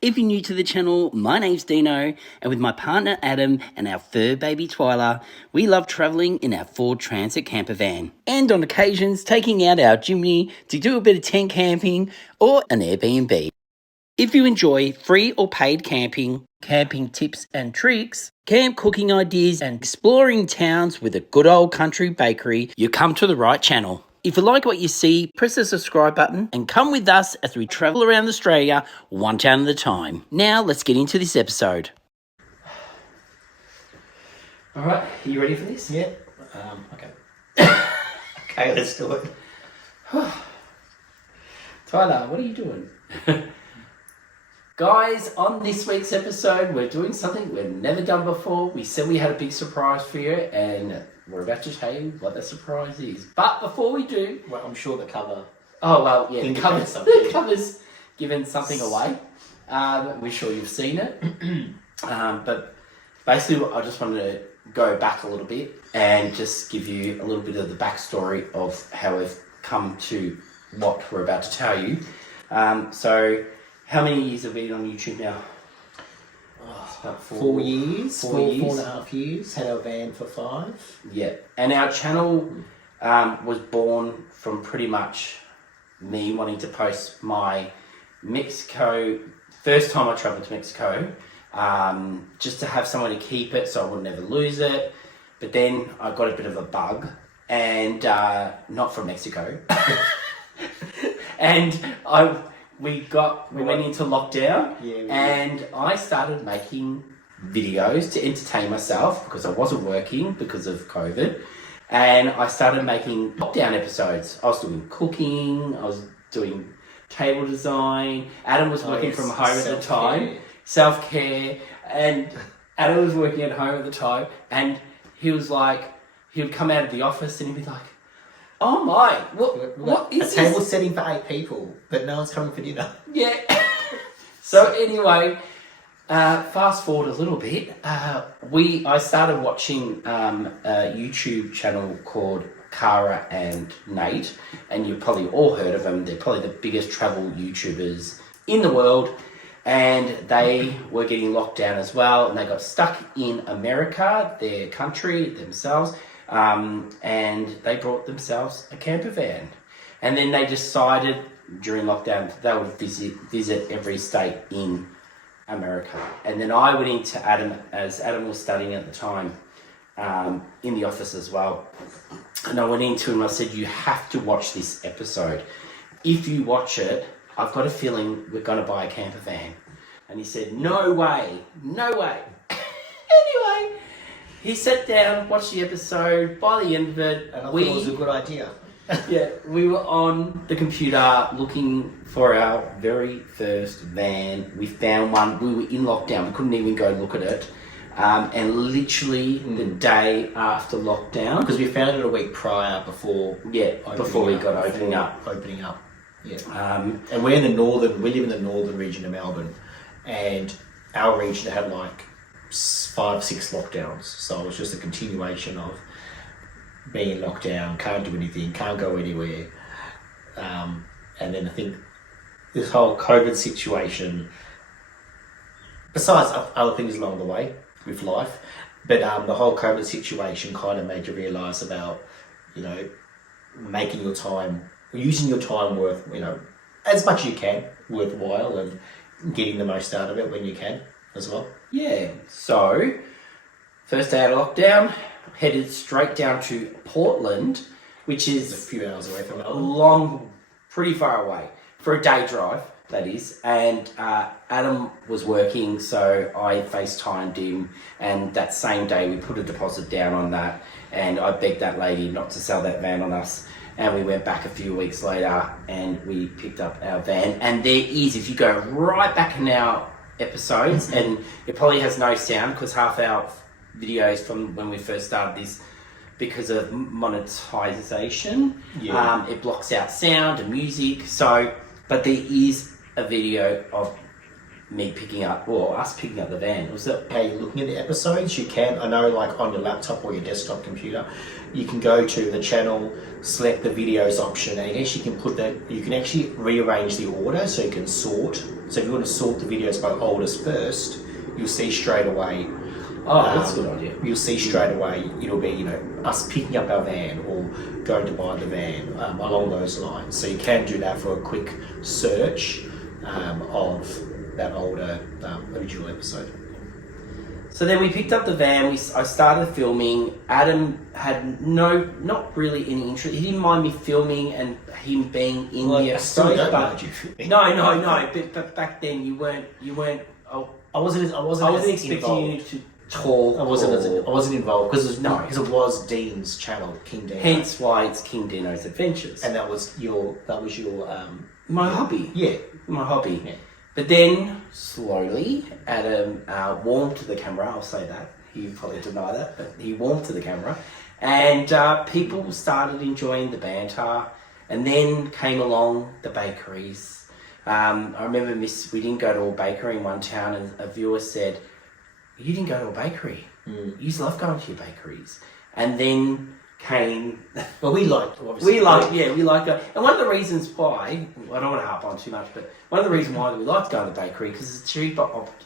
If you're new to the channel, my name's Dino, and with my partner Adam and our fur baby Twyla, we love travelling in our Ford Transit camper van, and on occasions taking out our Jimny to do a bit of tent camping or an Airbnb. If you enjoy free or paid camping, camping tips and tricks, camp cooking ideas, and exploring towns with a good old country bakery, you come to the right channel. If you like what you see, press the subscribe button and come with us as we travel around Australia, one town at a time. Now, let's get into this episode. All right, are you ready for this? Yeah. Okay. Okay, let's do it. Twyla, what are you doing? Guys, on this week's episode, we're doing something we've never done before. We said we had a big surprise for you, and we're about to tell you what that surprise is. But before we do... Well, I'm sure the cover... Oh, well, yeah, the cover's given something away. We're sure you've seen it. But basically, I just wanted to go back a little bit and just give you a little bit of the backstory of how we've come to what we're about to tell you. So... How many years have we been on YouTube now? About 4 years. 4.5 years. Had our van for 5. Yeah. And our channel was born from pretty much me wanting to post my Mexico, first time I travelled to Mexico, just to have somewhere to keep it so I would never lose it. But then I got a bit of a bug, and not from Mexico. And we went into lockdown, and I started making videos to entertain myself because I wasn't working because of COVID, and I started making lockdown episodes. I was doing cooking, I was doing table design. Adam was working from home at the time, self-care, and Adam was working at home at the time, and he would come out of the office and he'd be like, "Oh my, what is this? A table setting for 8 people, but no one's coming for dinner." Yeah. So anyway, fast forward a little bit. I started watching a YouTube channel called Cara and Nate, and you've probably all heard of them. They're probably the biggest travel YouTubers in the world, and they were getting locked down as well, and they got stuck in America, their country, themselves. And they brought themselves a camper van, and then they decided during lockdown they would visit every state in America. And then I went into Adam, as Adam was studying at the time, in the office as well, and I went into him and I said, "You have to watch this episode. If you watch it, I've got a feeling we're going to buy a camper van." And he said, "No way, no way." Anyway, he sat down, watched the episode. By the end of it, and I thought it was a good idea. Yeah, we were on the computer looking for our very first van. We found one. We were in lockdown. We couldn't even go look at it. And literally the day after lockdown, because we found it a week prior before. Yeah, before we got opening up. Yeah. And we live in the northern region of Melbourne, and our region had like 5-6 lockdowns, so it was just a continuation of being in lockdown, can't do anything, can't go anywhere, and then I think this whole COVID situation, besides other things along the way with life, but the whole COVID situation kind of made you realise about, making your time, using your time as much as you can, worthwhile, and getting the most out of it when you can as well. Yeah, so first day out of lockdown, headed straight down to Portland, which is a few hours away from Melbourne. Pretty far away, for a day drive, that is. And Adam was working, so I FaceTimed him, and that same day we put a deposit down on that, and I begged that lady not to sell that van on us. And we went back a few weeks later and we picked up our van. And there is, if you go right back in our episodes, and it probably has no sound because half our videos from when we first started this, because of monetization, it blocks out sound and music. So, but there is a video of me picking up, or us picking up the van. Was that How you're looking at the episodes, you can, I know, like on your laptop or your desktop computer, you can go to the channel, select the videos option, and I guess you can put that, you can actually rearrange the order so you can sort. So if you want to sort the videos by oldest first, you'll see straight away. that's a good idea. You'll see straight away, it'll be, us picking up our van or going to buy the van, along those lines. So you can do that for a quick search of that older original episode. So then we picked up the van, I started filming. Adam had not really any interest. He didn't mind me filming and him being in the episode. But back then you weren't. I wasn't expecting you to talk. I wasn't involved because it was Dean's channel, King Dino. Hence why it's King Dino's Adventures. And that was your my hobby. Yeah, my hobby. Yeah. But then, slowly, Adam warmed to the camera. I'll say that. He probably deny that, but he warmed to the camera. And people started enjoying the banter. And then came along the bakeries. I remember we didn't go to a bakery in one town, and a viewer said, "You didn't go to a bakery. You love going to your bakeries." And then came... Well, we liked it. And one of the reasons why, I don't want to harp on too much, but one of the reasons why we liked going to the bakery, because it's a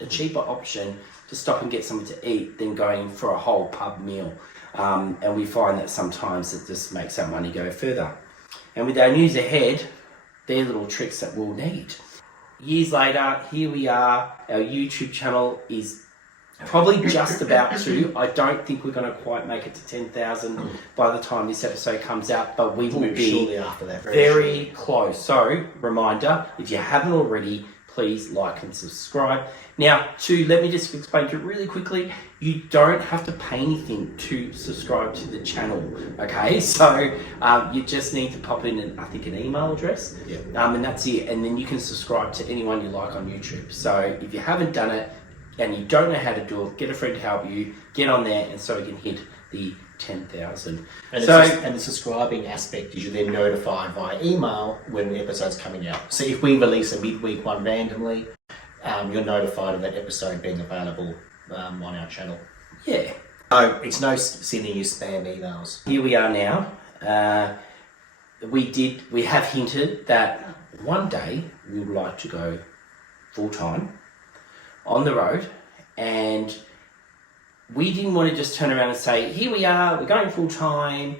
cheaper option to stop and get something to eat than going for a whole pub meal. And we find that sometimes it just makes our money go further. And with our news ahead, they're little tricks that we'll need. Years later, here we are. Our YouTube channel is probably just about to. I don't think we're going to quite make it to 10,000 by the time this episode comes out, but we will be shortly after that. Very close. So, reminder, if you haven't already, please like and subscribe. Now, let me just explain to you really quickly, you don't have to pay anything to subscribe to the channel, okay? So, you just need to pop in, an email address, and that's it. And then you can subscribe to anyone you like on YouTube. So, if you haven't done it, and you don't know how to do it, get a friend to help you, get on there, and so we can hit the 10,000. And the subscribing aspect is you're then notified via email when the episode's coming out. So if we release a midweek one randomly, you're notified of that episode being available on our channel. Yeah. So it's no sending you spam emails. Here we are now. We have hinted that one day we would like to go full-time on the road, and we didn't want to just turn around and say, here we are, we're going full time.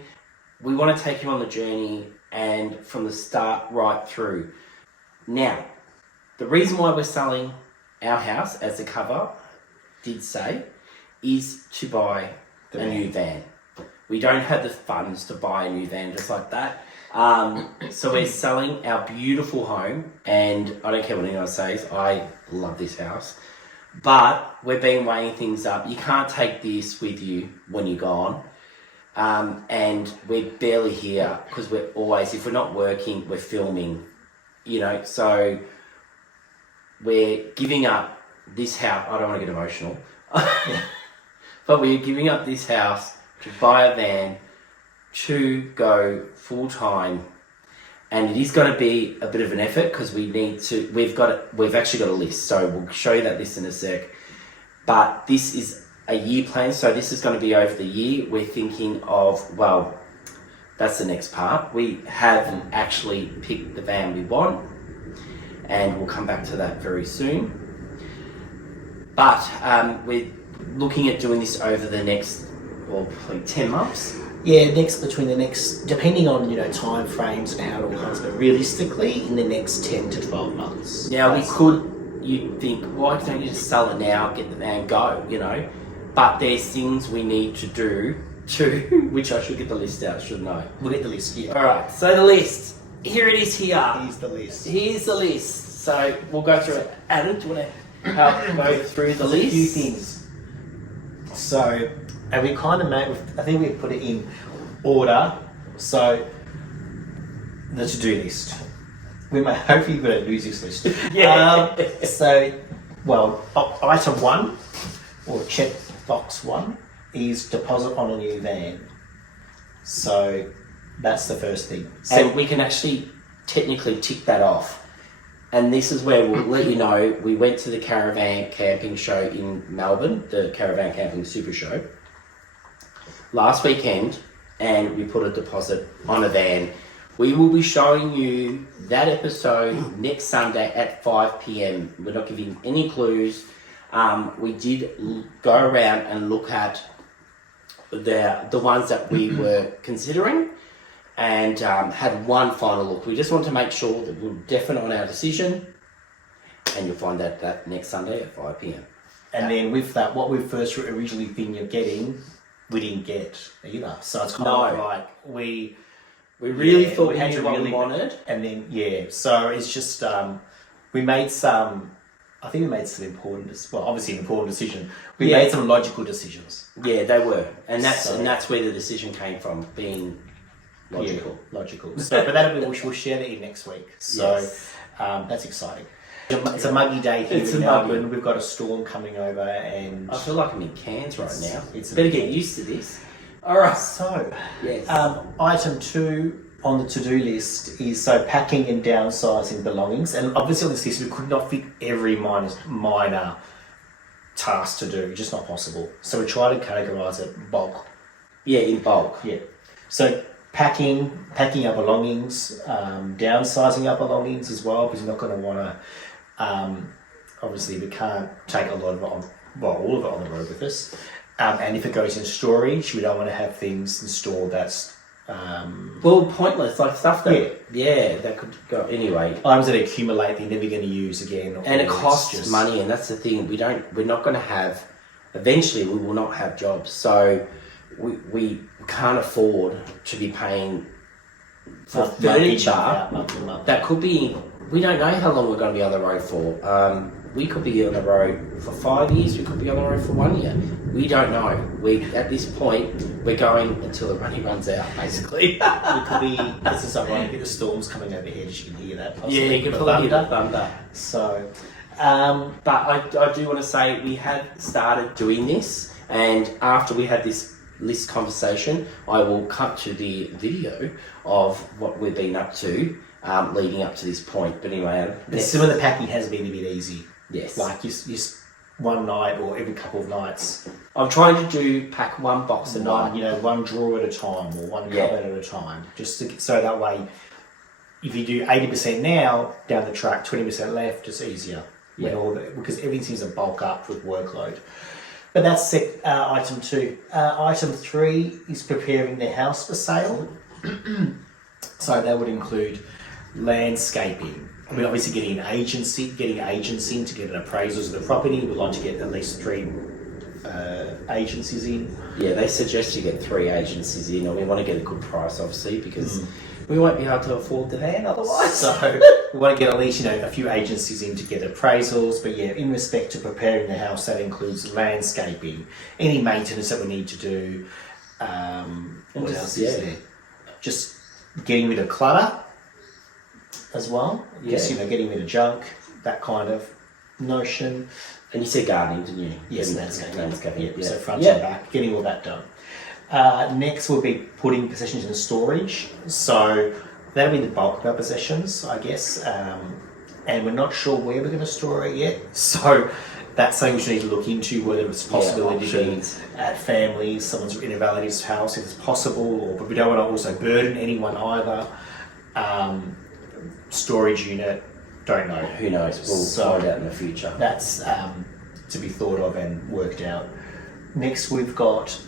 We want to take you on the journey, and from the start right through. Now, the reason why we're selling our house, as the cover did say, is to buy a new van. We don't have the funds to buy a new van just like that. So we're selling our beautiful home, and I don't care what anyone says, I love this house. But we've been weighing things up. You can't take this with you when you're gone. And we're barely here because we're always, if we're not working, we're filming, so we're giving up this house. I don't want to get emotional, but we're giving up this house to buy a van to go full time. And it is going to be a bit of an effort because we've actually got a list. So we'll show you that list in a sec. But this is a year plan. So this is going to be over the year. We're thinking of, that's the next part. We have actually picked the van we want, and we'll come back to that very soon. But we're looking at doing this over the next, probably 10 months. Yeah, depending on, time frames and how it all comes, but realistically, in the next 10 to 12 months. Now, you'd think, why don't you just sell it now, get the van, go, But there's things we need to do which I should get the list out, shouldn't I? We'll get the list, yeah. All right, so the list. Here it is here. Here's the list. So we'll go through it. Adam, do you want to help go through the list? A few things. So... And we kind of I think we put it in order. So, the to-do list. Hopefully you're going to lose this list. Yeah. Item 1, or check box 1, is deposit on a new van. So, that's the first thing. So we can actually technically tick that off. and this is where we'll let you know, we went to the caravan camping show in Melbourne, the Caravan Camping Super Show, last weekend, and we put a deposit on a van. We will be showing you that episode next Sunday at 5 p.m. We're not giving any clues. We did go around and look at the ones that we were considering, and had one final look. We just want to make sure that we're definite on our decision, and you'll find that next Sunday at 5 p.m. And then with that, what we first originally thinking of getting, we didn't get either. So it's kind of like we really thought we had what we wanted. And then, so it's just, we made some, I think we made some obviously an important decision. We made some logical decisions. Yeah, they were. And that's where the decision came from, being logical. Yeah, logical. So, but we'll share that in next week. So that's exciting. It's a muggy day here in Melbourne. We've got a storm coming over, and I feel like I'm in Cairns right now. It's better get used to this. All right. So, yes. Item 2 on the to-do list is packing and downsizing belongings. And obviously on this list, we could not fit every minor task to do. Just not possible. So we try to categorise it bulk. Yeah, in bulk. Yeah. So packing our belongings, downsizing our belongings as well, because you're not going to want to. Obviously, we can't take a lot of it all of it on the road with us. And if it goes in storage, we don't want to have things installed that's pointless, like stuff that that could go anyway. Items that accumulate, they're never going to use again. And it costs money, and that's the thing. We're not going to have. Eventually, we will not have jobs, so we can't afford to be paying for furniture. That could be. We don't know how long we're going to be on the road for. We could be on the road for 5 years. We could be on the road for 1 year. We don't know. At this point, we're going until the money runs out, basically. It could be. This is ironic. The storm's coming overhead. As you can hear that. Possibly. Yeah, you can probably hear the thunder. So, but I do want to say we had started doing this, and after we had this list conversation, I will cut to the video of what we've been up to. Leading up to this point, but anyway, some of the packing has been a bit easy. Yes, like just one night or every couple of nights. I'm trying to pack one box a night. One drawer at a time or one cupboard at a time, so that way, if you do 80% now down the track, 20% left, it's easier. Because everything seems to bulk up with workload. But that's item 2. Item 3 is preparing the house for sale. So that would include landscaping. I mean, obviously getting agents in to get an appraisals of the property. We'd like to get at least 3 agencies in. Yeah, they suggest you get 3 agencies in, and we want to get a good price, obviously, because we won't be able to afford the van otherwise. So we want to get at least a few agencies in to get appraisals. But in respect to preparing the house, that includes landscaping, any maintenance that we need to do. What else is there? Just getting rid of clutter as well. Yes, getting rid of junk, that kind of notion. And you said gardening, didn't you? Yes, landscaping. So front and back, getting all that done. Next will be putting possessions in storage. So that'll be the bulk of our possessions, I guess. And we're not sure where we're going to store it yet. So that's something we need to look into, whether it's possibility to be at families, someone's in a relative's house if it's possible, but we don't want to also burden anyone either. Storage unit, don't know. Who knows? We'll find out in the future. That's to be thought of and worked out. Next, we've got,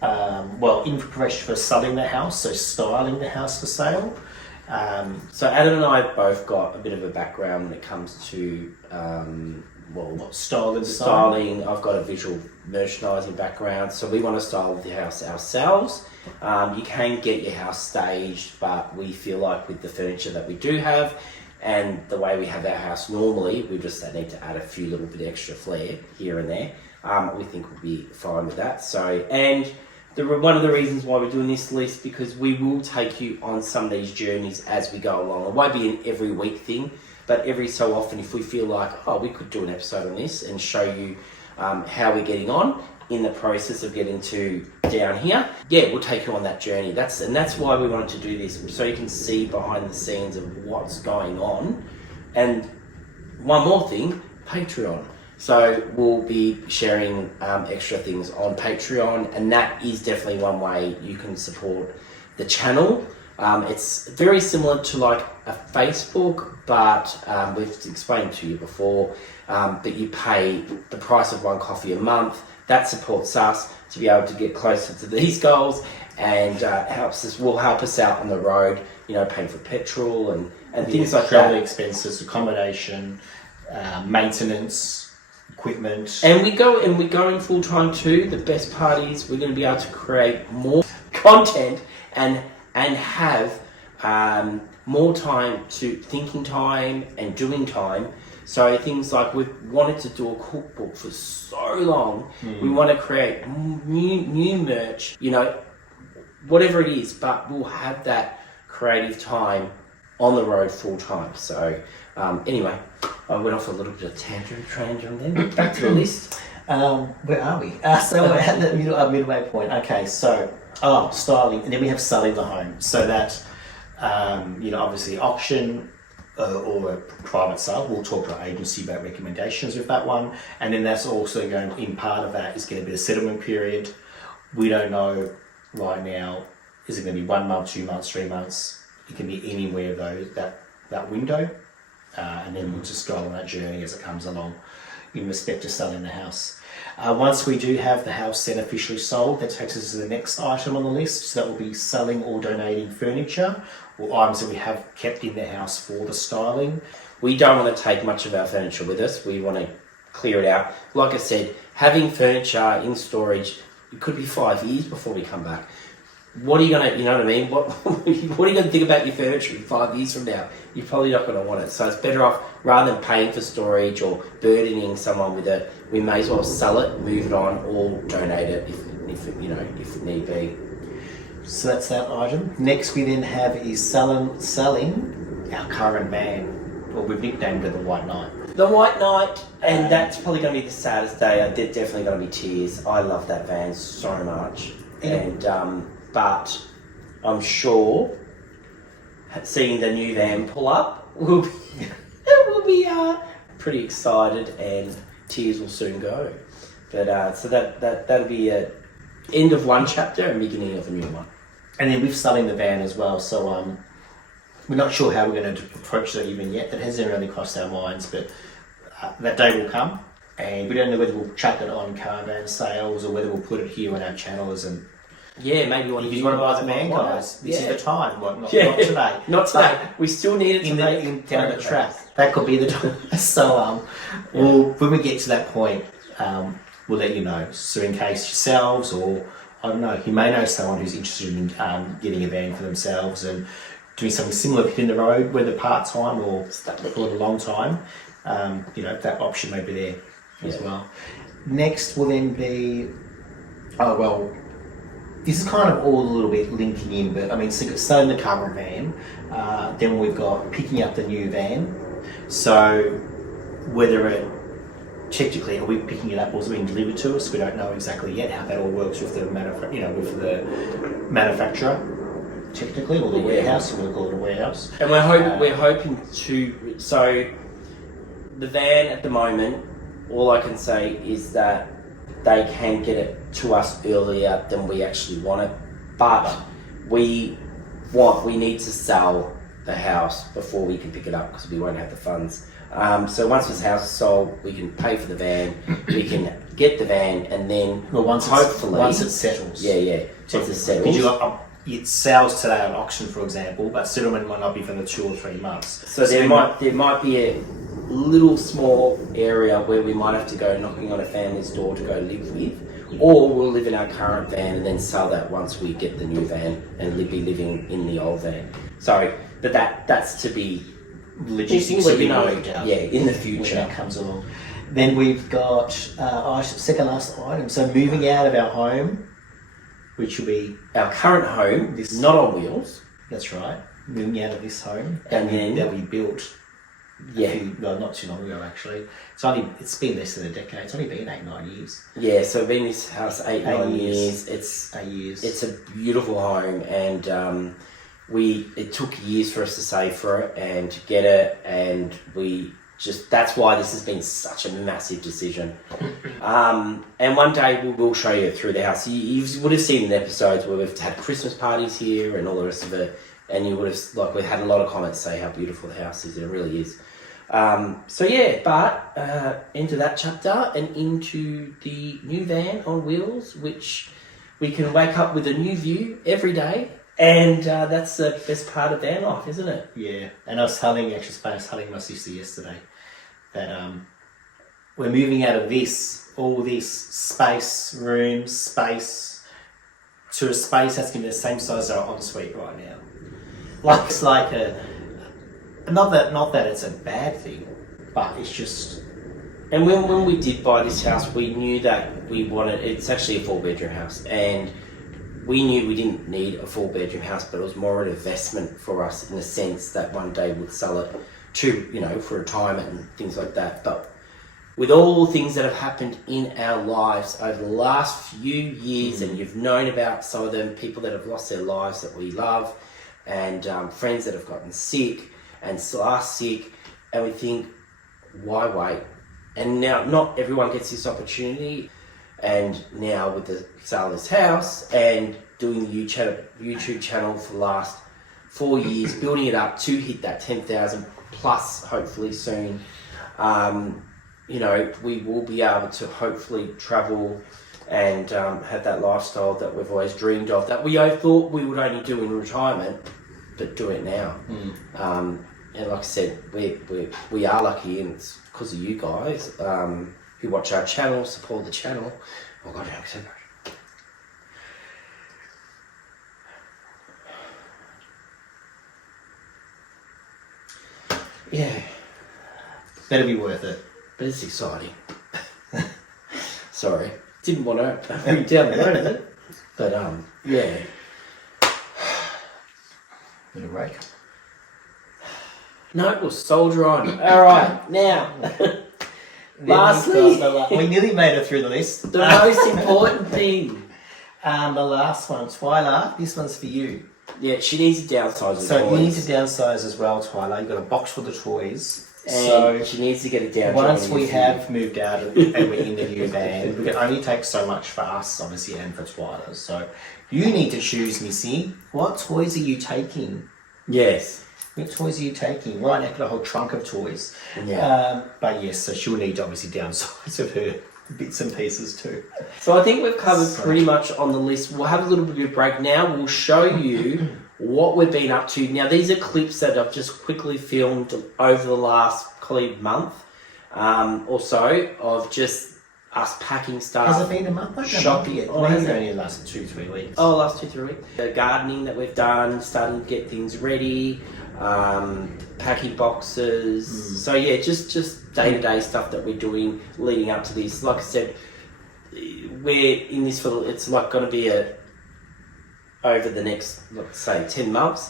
in preparation for selling the house, so styling the house for sale. So Adam and I both got a bit of a background when it comes to what style and styling. I've got a visual merchandising background, so we want to style the house ourselves. You can get your house staged, but we feel like with the furniture that we do have and the way we have our house normally, we just need to add a few little bit extra flair here and there. We think we'll be fine with that. So, and one of the reasons why we're doing this list, because we will take you on some of these journeys as we go along. It won't be an every week thing, but every so often, if we feel like, we could do an episode on this and show you how we're getting on in the process of getting to down here, we'll take you on that journey. That's why we wanted to do this, so you can see behind the scenes of what's going on. And one more thing, Patreon. So we'll be sharing extra things on Patreon, and that is definitely one way you can support the channel. It's very similar to like a Facebook, but we've explained to you before that you pay the price of one coffee a month. That supports us to be able to get closer to these goals, and will help us out on the road, paying for petrol and things like travel that. expenses, accommodation, maintenance, equipment. And we're going full time too. The best part is we're going to be able to create more content and have more time to thinking time and doing time. So things like we've wanted to do a cookbook for so long. We want to create new merch, whatever it is, but we'll have that creative time on the road full time. So anyway, I went off a little bit of tangent then. Back to the list. Where are we? So we're at the midway point. Okay, so styling, and then we have selling the home. So that obviously auction or a private sale. We'll talk to our agency about recommendations with that one, and then that's also going in part of that is going to be the settlement period. We don't know right now. Is it going to be 1 month, 2 months, 3 months? It can be anywhere though that window, and then we'll just go on that journey as it comes along in respect to selling the house. Once we do have the house then officially sold, that takes us to the next item on the list. So that will be selling or donating furniture or items that we have kept in the house for the styling. We don't want to take much of our furniture with us. We want to clear it out. Like I said, having furniture in storage, it could be 5 years before we come back. What are you gonna, you know what I mean? What are you gonna think about your furniture in 5 years from now? You're probably not gonna want it. So it's better off, rather than paying for storage or burdening someone with it, we may as well sell it, move it on, or donate it if need be. So that's that item. Next we then have is selling our current van. Well, we've nicknamed it the White Knight. The White Knight, and that's probably going to be the saddest day. There's definitely going to be tears. I love that van so much, but I'm sure seeing the new van pull up will be pretty excited, and tears will soon go. But so that'll be a end of one chapter and beginning of a new one. And then with selling the van as well. So we're not sure how we're going to approach that even yet. That hasn't really crossed our minds, but that day will come, and we don't know whether we'll chuck it on caravan sales or whether we'll put it here on our channels. And maybe if you want to buy the van, guys, this is the time. Not today. Not today. We still need it down the track. That could be the time. So when we get to that point, we'll let you know. So in case yourselves, or I don't know, you may know someone who's interested in getting a van for themselves and doing something similar hitting the road, whether part-time or for a long time, that option may be there as well. Next will then be, this is kind of all a little bit linking in, but I mean, so selling the current van, then we've got picking up the new van. So whether technically, are we picking it up or is it being delivered to us? We don't know exactly yet how that all works with the manufacturer. Technically, or the warehouse, we'll call it a warehouse. And we're hoping to. So the van at the moment, all I can say is that they can get it to us earlier than we actually want it, but we need to sell the house before we can pick it up because we won't have the funds. So once this house is sold, we can pay for the van, we can get the van, and then once it settles. Once it settles. It sells today on auction, for example, but settlement might not be for the 2 or 3 months. So there might be a little small area where we might have to go knocking on a family's door to go live with, or we'll live in our current van and then sell that once we get the new van and be living in the old van. Sorry, but that's to be logistics to be worked out. Yeah, in the future when that comes along. Then we've got second last item. So moving out of our home, which will be our current home. This is not on wheels. That's right. Moving out of this home that we built. Not too long ago actually. It's been less than a decade. It's only been 8-9 years. Yeah, so I've been in this house 8-9 years. It's 8 years. It's a beautiful home, and it took years for us to save for it and to get it, and we just that's why this has been such a massive decision. And one day we will show you through the house. You would have seen in episodes where we've had Christmas parties here and all the rest of it, and you would have we had a lot of comments say how beautiful the house is. It really is. So yeah, but into that chapter and into the new van on wheels, which we can wake up with a new view every day. And that's the best part of van life, isn't it? Yeah, and I was telling my sister yesterday that we're moving out of all this space, to a space that's going to be the same size as our ensuite right now. Like it's like not that it's a bad thing, but it's just. And when we did buy this house, we knew that it's actually a 4-bedroom house, and we knew we didn't need a 4-bedroom house, but it was more an investment for us in the sense that one day we'd sell it to, for retirement and things like that. But with all the things that have happened in our lives over the last few years, and you've known about some of them, people that have lost their lives that we love, and friends that have gotten sick and are sick, and we think, why wait? And now not everyone gets this opportunity. And now with the sale of this house and doing the YouTube channel for the last 4 years, building it up to hit that 10,000 plus hopefully soon, we will be able to hopefully travel and have that lifestyle that we've always dreamed of, that we thought we would only do in retirement, but do it now. And like I said, we are lucky, and it's because of you guys. Who watch our channel, support the channel. Oh God, I'm so much. Yeah. Better be worth it. But it's exciting. Sorry. Didn't want to be down the road with it. But yeah. Bit of break. No, we'll soldier on. Alright, now. Lastly, we nearly made it through the list. The most important thing. The last one, Twyla, this one's for you. Yeah, she needs to downsize. So you need to downsize as well, Twyla. You've got a box full of toys. And so she needs to get it down. Once we have moved out and we're in the new van, we can only take so much for us, obviously, and for Twyla. So you need to choose, Missy. What toys are you taking? Yes. What toys are you taking? Right now, I've got a whole trunk of toys. Yeah. But yes, so she'll need to obviously downsize of her bits and pieces too. So I think we've covered pretty much on the list. We'll have a little bit of a break now. We'll show you what we've been up to. Now, these are clips that I've just quickly filmed over the last month or so of just us packing stuff. Has it been a month? Shopping. It only lasted 2-3 weeks. Oh, last 2-3 weeks. The gardening that we've done, starting to get things ready. Packing boxes. So yeah, just day-to-day stuff that we're doing leading up to this. Like I said, we're in this for, it's like going to be over the next, let's say, 10 months.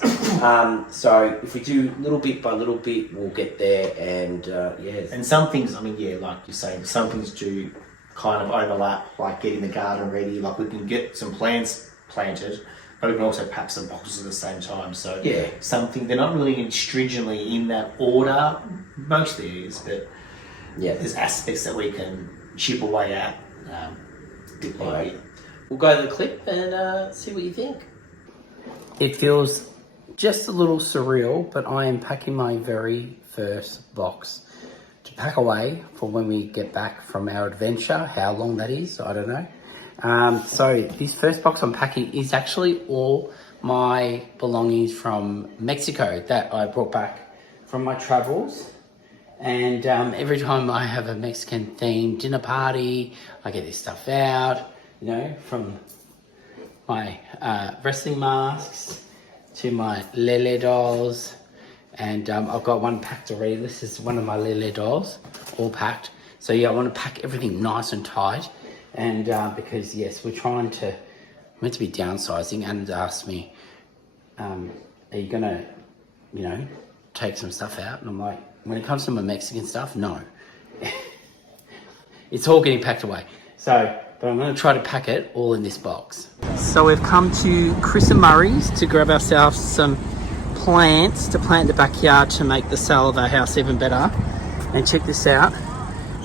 So if we do little bit by little bit, we'll get there. And yeah. And some things, like you're saying, some things do kind of overlap, like getting the garden ready. Like we can get some plants planted, but we can also pack some boxes at the same time. So yeah, they're not really stringently in that order. Mostly is, but yeah, there's aspects that we can chip away at. Bit by bit. We'll go to the clip and see what you think. It feels just a little surreal, but I am packing my very first box to pack away for when we get back from our adventure. How long that is, I don't know. So this first box I'm packing is actually all my belongings from Mexico that I brought back from my travels. And every time I have a Mexican themed dinner party, I get this stuff out, from my wrestling masks to my Lele dolls. And I've got one packed already. This is one of my Lele dolls, all packed. So yeah, I want to pack everything nice and tight. And because yes, we're meant to be downsizing, and asked me, are you gonna, take some stuff out? And I'm like, when it comes to my Mexican stuff, no. It's all getting packed away. So, but I'm gonna try to pack it all in this box. So we've come to Chris and Murray's to grab ourselves some plants to plant in the backyard to make the sale of our house even better. And check this out.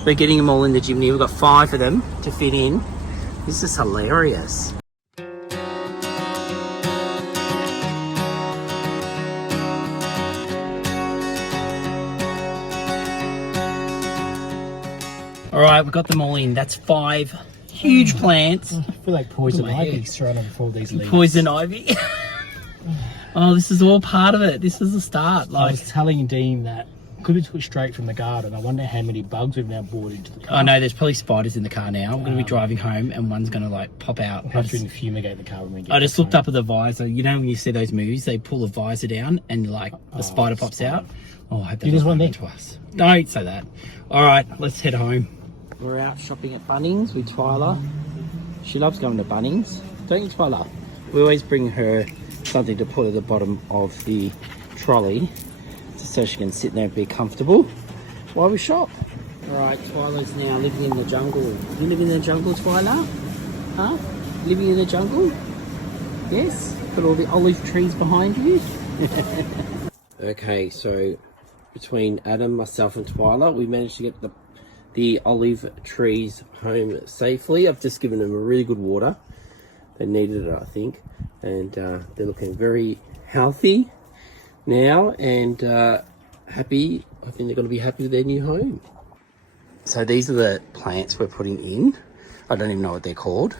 We're getting them all in the chimney. We've got 5 of them to fit in. This is hilarious. All right, we've got them all in. That's 5 huge plants. I feel like poison ivy's thrown on before these leaves. Poison ivy. Oh, this is all part of it. This is the start. I was telling Dean that could have took straight from the garden. I wonder how many bugs we've now brought into the car. I know there's probably spiders in the car now. We're going to be driving home and one's going to like pop out. We'll have to fumigate the car when we get I just looked up at the visor. You know when you see those movies, they pull the visor down and like the spider pops out? Oh, I hope that doesn't happen to us. Don't say that. All right, let's head home. We're out shopping at Bunnings with Twyla. She loves going to Bunnings. Don't you, Twyla? We always bring her something to put at the bottom of the trolley so she can sit there and be comfortable while we shop. Alright, Twyla's now living in the jungle. You live in the jungle, Twyla? Huh? Living in the jungle? Yes? Got all the olive trees behind you? Okay, so between Adam, myself and Twyla, we managed to get the olive trees home safely. I've just given them a really good water. They needed it, I think. And they're looking very healthy now and happy. I think they're going to be happy with their new home. So these are the plants we're putting in. I don't even know what they're called,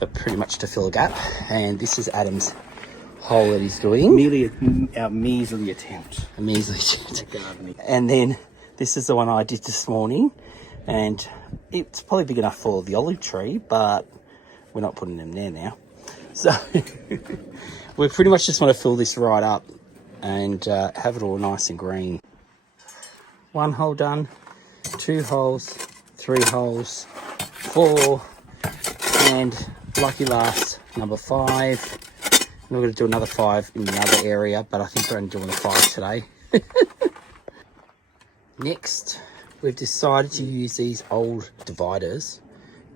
but pretty much to fill a gap. And this is Adam's hole that he's doing. Merely our measly attempt. A measly attempt. And then this is the one I did this morning. And it's probably big enough for the olive tree, but we're not putting them there now. So we pretty much just want to fill this right up and have it all nice and green. 1 hole done, 2 holes, 3 holes, 4, and lucky last, number 5. And we're going to do another 5 in another area, but I think we're only doing the 5 today. Next, we've decided to use these old dividers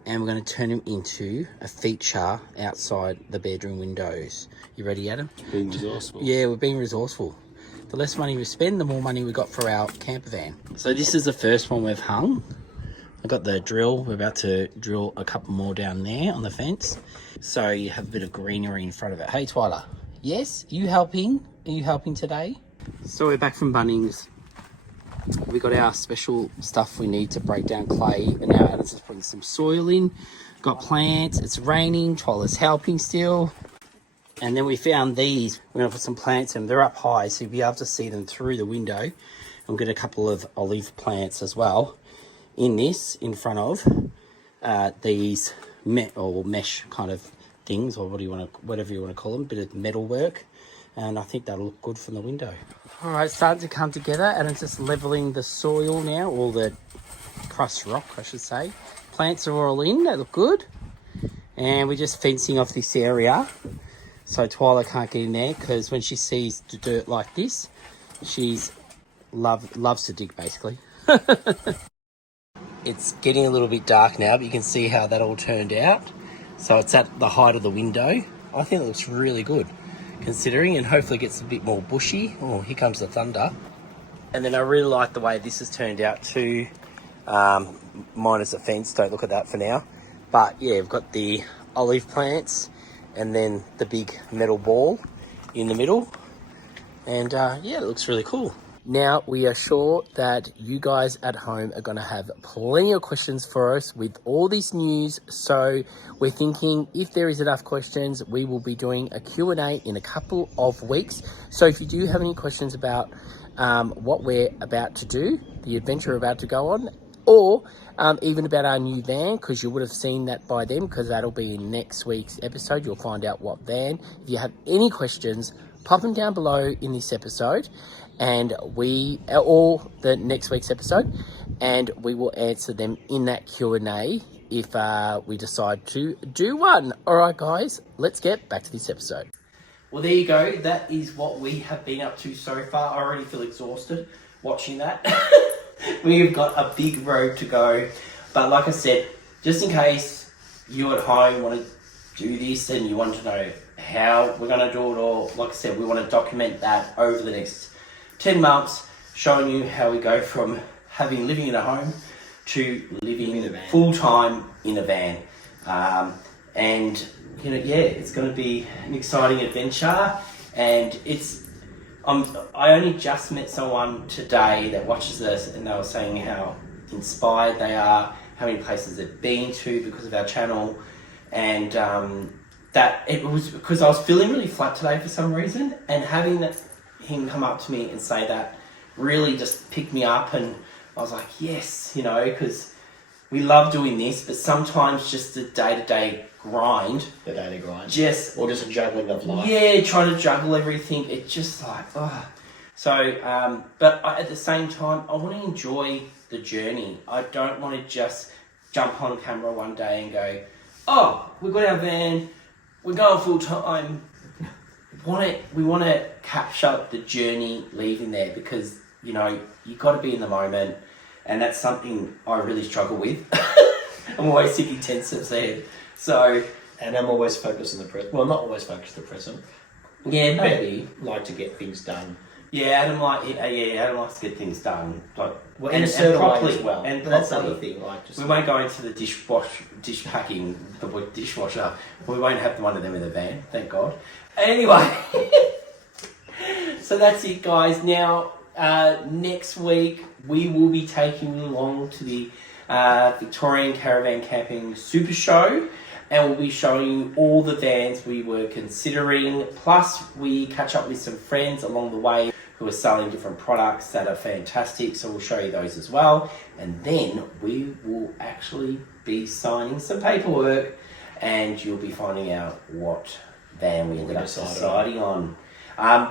and we're going to turn them into a feature outside the bedroom windows. You ready, Adam? Being resourceful. Yeah, we're being resourceful. The less money we spend, the more money we got for our camper van. So this is the first one we've hung. I got the drill. We're about to drill a couple more down there on the fence. So you have a bit of greenery in front of it. Hey, Twyla. Yes? Are you helping? Are you helping today? So we're back from Bunnings. We got our special stuff we need to break down clay, and now Adam's just putting some soil in. Got plants, it's raining, Twyla's helping still. And then we found these. We're gonna put some plants in. They're up high, so you'll be able to see them through the window. And we'll get a couple of olive plants as well in this, in front of these mesh kind of things, or whatever you want to call them, bit of metal work. And I think that'll look good from the window. All right, starting to come together, and it's just leveling the soil now, or the crushed rock, I should say. Plants are all in, they look good. And we're just fencing off this area, so Twyla can't get in there, because when she sees the dirt like this, she's loves to dig, basically. It's getting a little bit dark now, but you can see how that all turned out. So it's at the height of the window. I think it looks really good, considering, and hopefully gets a bit more bushy. Oh, here comes the thunder. And then I really like the way this has turned out too. Minus a fence, don't look at that for now. But yeah, we've got the olive plants and then the big metal ball in the middle. And yeah, it looks really cool. Now, we are sure that you guys at home are going to have plenty of questions for us with all this news. So we're thinking if there is enough questions, we will be doing a Q&A in a couple of weeks. So if you do have any questions about what we're about to do, the adventure we're about to go on, or even about our new van, because you would have seen that by then, because that'll be in next week's episode. You'll find out what van. If you have any questions, pop them down below in this episode, and or the next week's episode, and we will answer them in that Q&A if we decide to do one. All right, guys, let's get back to this episode. Well, there you go. That is what we have been up to so far. I already feel exhausted watching that. We've got a big road to go, but like I said, just in case you at home want to do this and you want to know how we're going to do it, or like I said, we want to document that over the next 10 months, showing you how we go from living in a home to living In a van. full time in a van. And it's going to be an exciting adventure. And I only just met someone today that watches this, and they were saying how inspired they are, how many places they've been to because of our channel, and that it was because I was feeling really flat today for some reason, and having him come up to me and say that really just picked me up, and I was like, yes, because we love doing this, but sometimes just the day-to-day grind. The daily grind. Or just a juggling of life. Yeah, trying to juggle everything. It's just like, oh. So, but at the same time, I want to enjoy the journey. I don't want to just jump on camera one day and go, oh, we've got our van, we're going full time. We want to capture the journey leaving there, because, you've got to be in the moment. And that's something I really struggle with. I'm always thinking 10 steps ahead. So, and I'm always focused on the present. Well, not always focused on the present. Yeah, maybe. Like to get things done. Yeah, Adam likes to get things done. In a certain properly way as well. And but that's the properly. other thing. We won't go into the dish packing, the dishwasher. We won't have one of them in the van, thank God. Anyway, so that's it, guys. Now, next week we will be taking you along to the Victorian Caravan Camping Super Show, and we'll be showing you all the vans we were considering. Plus, we catch up with some friends along the way who are selling different products that are fantastic, so we'll show you those as well. And then we will actually be signing some paperwork, and you'll be finding out what van we ended up deciding on.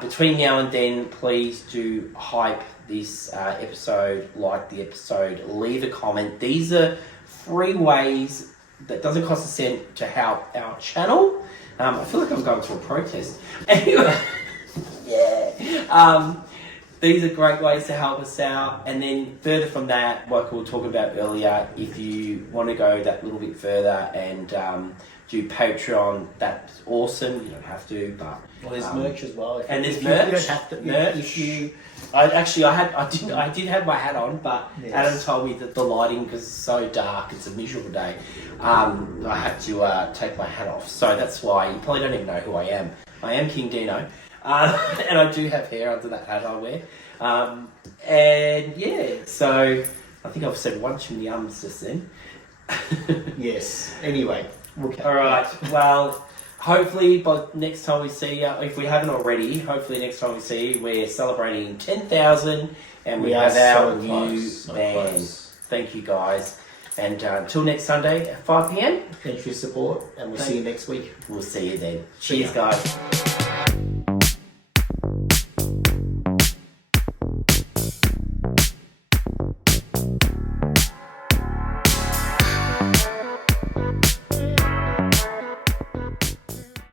Between now and then, please do hype this episode, like the episode, leave a comment. These are free ways that doesn't cost a cent to help our channel. I feel like I'm going to a protest. Anyway, yeah. These are great ways to help us out. And then further from that, like we were talking about earlier, if you want to go that little bit further and do Patreon, that's awesome. You don't have to, but there's merch as well. There's merch. You don't have to. Merch. I did have my hat on, but yes. Adam told me that the lighting, because it's so dark, it's a miserable day. I had to take my hat off, so that's why you probably don't even know who I am. I am King Dino, and I do have hair under that hat I wear. And yeah, so I think I've said one too many ums just then. Yes. Anyway. All right. Well, hopefully by next time we see you, if we haven't already, hopefully next time we see you, we're celebrating 10,000 and we have our new van. Thank you, guys. And until next Sunday at 5 p.m. Thanks for your support, and we'll see you next week. We'll see you then. Cheers, guys.